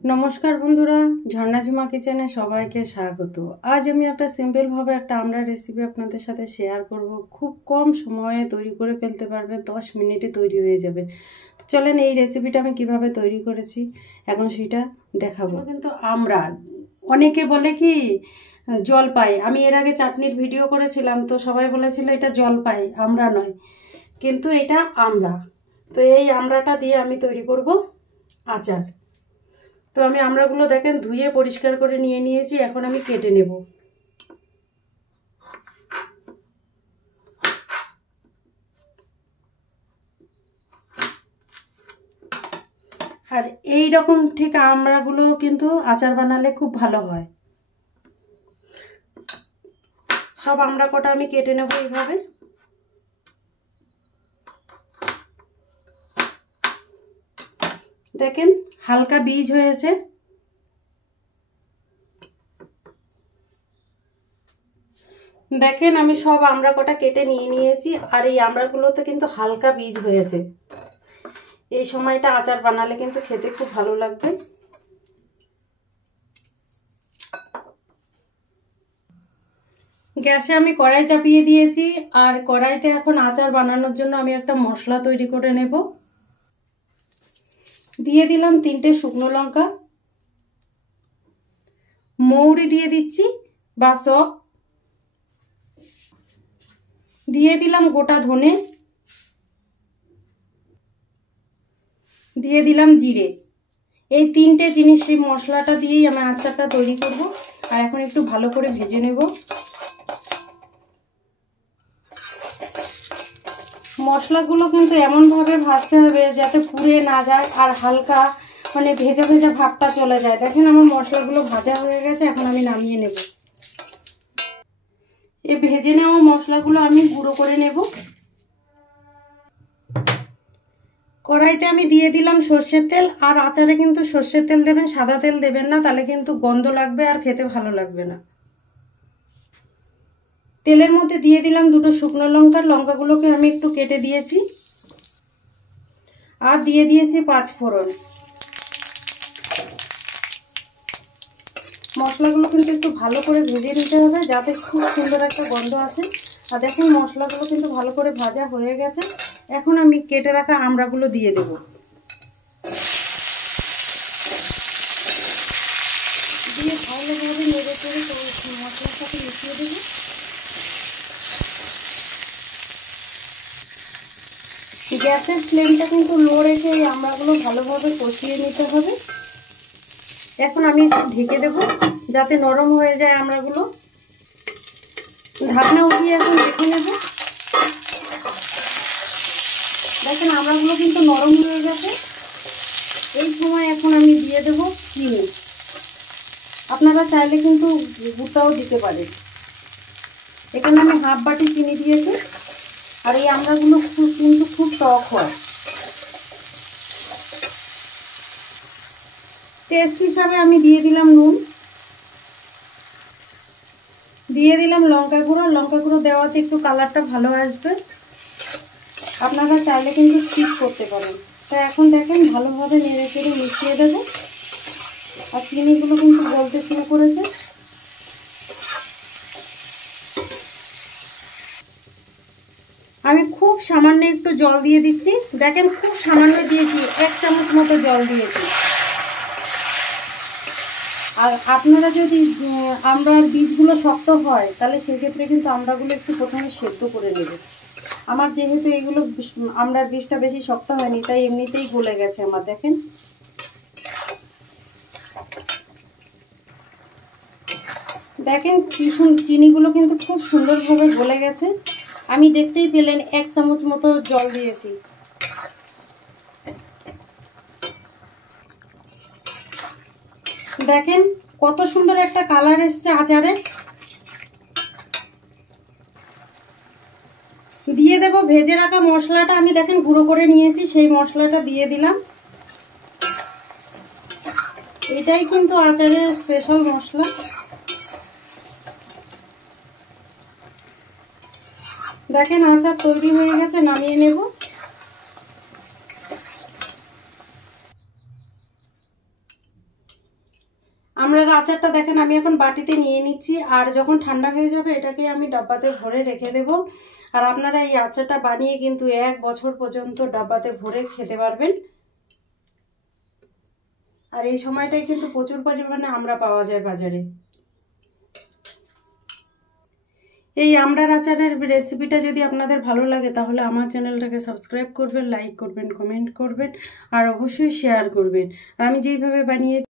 নমস্কার বন্ধুরা, ঝর্ণা ঝুমা কিচেনে সবাইকে স্বাগত। আজ আমি একটা সিম্পল ভাবে একটা আমড়া রেসিপি আপনাদের সাথে শেয়ার করব। খুব কম সময়ে তৈরি করে ফেলতে পারবেন, 10 মিনিটে তৈরি হয়ে যাবে। তো চলেন এই রেসিপিটা আমি কিভাবে তৈরি করেছি এখন সেটা দেখাবো। কিন্তু আমড়া অনেকে বলে কি জলপাই, আমি এর আগে চাটনির ভিডিও করেছিলাম, তো সবাই বলেছিল এটা জলপাই, আমড়া নয়, কিন্তু এটা আমড়া। তো এই আমড়াটা দিয়ে আমি তৈরি করব আচার। তো আমি আমড়াগুলো দেখেন ধুয়ে পরিষ্কার করে নিয়ে নিয়েছি, এখন আমি কেটে নেব। আর এই রকম ঠিক আমড়াগুলো কিন্তু আচার বানালে খুব ভালো হয়। সব আমড়া কটা আমি কেটে নেব এইভাবে। দেখেন হালকা বীজ হয়েছে। দেখেন আমি সব আমড়া কটা কেটে নিয়ে নিয়েছি, আর এই আমড়াগুলোতে কিন্তু হালকা বীজ হয়েছে। এই সময়টা আচার বানালে কিন্তু খেতে খুব ভালো লাগবে। গ্যাসে আমি কড়াই চাপিয়ে দিয়েছি, আর কড়াইতে এখন আচার বানানোর জন্য আমি একটা মশলা তৈরি করে নেব। দিয়ে দিলাম 3টে শুকনো লঙ্কা, মৌরি দিয়ে দিচ্ছি বা সব, দিয়ে দিলাম গোটা ধনে, দিয়ে দিলাম জিরে। এই 3টে জিনিস এই মশলাটা দিয়েই আমি আচারটা তৈরি করব। আর এখন একটু ভালো করে ভেজে নেব। মশলাগুলো কিন্তু এমনভাবে ভাজতে হবে যাতে পুড়ে না যায় আর হালকা মানে ভেজা ভেজা ভাবটা চলে যায়। দেখেন আমার মশলাগুলো ভাজা হয়ে গেছে, এখন আমি নামিয়ে নেব। এই ভেজে নেওয়া মশলাগুলো আমি গুঁড়ো করে নেব। কড়াইতে আমি দিয়ে দিলাম সর্ষের তেল। আর আচারে কিন্তু সর্ষের তেল দেবেন, সাদা তেল দেবেন না, তাহলে কিন্তু গন্ধ লাগবে আর খেতে ভালো লাগবে না। তেলের মধ্যে দিয়ে দিলাম 2টো শুকনো লঙ্কা, লঙ্কাগুলোকে আমি একটু কেটে দিয়েছি। আর দিয়ে দিয়েছি 5 ফোড়ন। মশলাগুলো কিন্তু একটু ভালো করে ভেজে নিতে হবে যাতে খুব সুন্দর একটা গন্ধ আসে। আর দেখুন মশলাগুলো কিন্তু ভালো করে ভাজা হয়ে গেছে। এখন আমি কেটে রাখা আমড়াগুলো দিয়ে দেব। দিয়ে ভালোভাবে নেড়ে চেড়ে মশলার সাথে মিশিয়ে দেবো। গ্যাসের ফ্লেমটা কিন্তু লো রেখে এই আমড়াগুলো ভালোভাবে কষিয়ে নিতে হবে। এখন আমি একটু ঢেকে দেবো যাতে নরম হয়ে যায় আমড়াগুলো। ঢাকনা উঠিয়ে এখন দেখে নেব। দেখেন আমড়াগুলো কিন্তু নরম হয়ে গেছে। এই সময় এখন আমি দিয়ে দেব চিনি। আপনারা চাইলে কিন্তু গুড়টাও দিতে পারেন। এখানে আমি হাফ বাটি চিনি দিয়েছি। আর এই আমড়াগুলো কিন্তু খুব টক হয়। টেস্ট হিসাবে আমি দিয়ে দিলাম নুন, দিয়ে দিলাম লঙ্কা গুঁড়ো। লঙ্কা গুঁড়ো দেওয়াতে একটু কালারটা ভালো আসবে। আপনারা চাইলে কিন্তু স্কিপ করতে পারেন। তো এখন দেখেন ভালোভাবে নেড়ে চেড়ে মিশিয়ে দেবো। আর চিনিগুলো কিন্তু গলতে শুরু করেছে। আমি খুব সামান্য একটু জল দিয়ে দিচ্ছি। দেখেন খুব সামান্য দিয়েছি, 1 চামচ মতো জল দিয়েছি। আর আপনারা যদি আমড়ার বীজগুলো শক্ত হয় তাহলে সেক্ষেত্রে কিন্তু আমড়াগুলো একটু প্রথমে সেদ্ধ করে নেবে। আমার যেহেতু এগুলো আমড়ার বীজটা বেশি শক্ত হয়নি, তাই এমনিতেই গলে গেছে আমার। দেখেন দেখেন চিনিগুলো কিন্তু খুব সুন্দরভাবে গলে গেছে। আমি দেখতেই পেলেন 1 চামচ মতো জল দিয়েছি। দেখেন কত সুন্দর একটা কালার এসছে আচারে। দিয়ে দেব ভেজে রাখা মশলাটা। আমি দেখেন গুঁড়ো করে নিয়েছি, সেই মশলাটা দিয়ে দিলাম। এটাই কিন্তু আচারের স্পেশাল মশলা। দেখেন আচার তৈরি হয়ে গেছে, নামিয়ে নেব। আমড়ার আচারটা দেখেন আমি এখন বাটিতে নিয়ে নিচ্ছি, আর যখন ঠান্ডা হয়ে যাবে এটাকে আমি ডাব্বাতে ভরে রেখে দেব। আর আপনারা এই আচারটা বানিয়ে কিন্তু 1 বছর পর্যন্ত ডাব্বাতে ভরে খেতে পারবেন। আর এই সময়টাই কিন্তু প্রচুর পরিমাণে আমড়া পাওয়া যায় বাজারে। এই আমড়ার আচারের রেসিপিটা যদি আপনাদের ভালো লাগে তাহলে আমার চ্যানেলটাকে সাবস্ক্রাইব করবেন, লাইক করবেন, কমেন্ট করবেন আর অবশ্যই শেয়ার করবেন। আর আমি যেইভাবে বানিয়েছি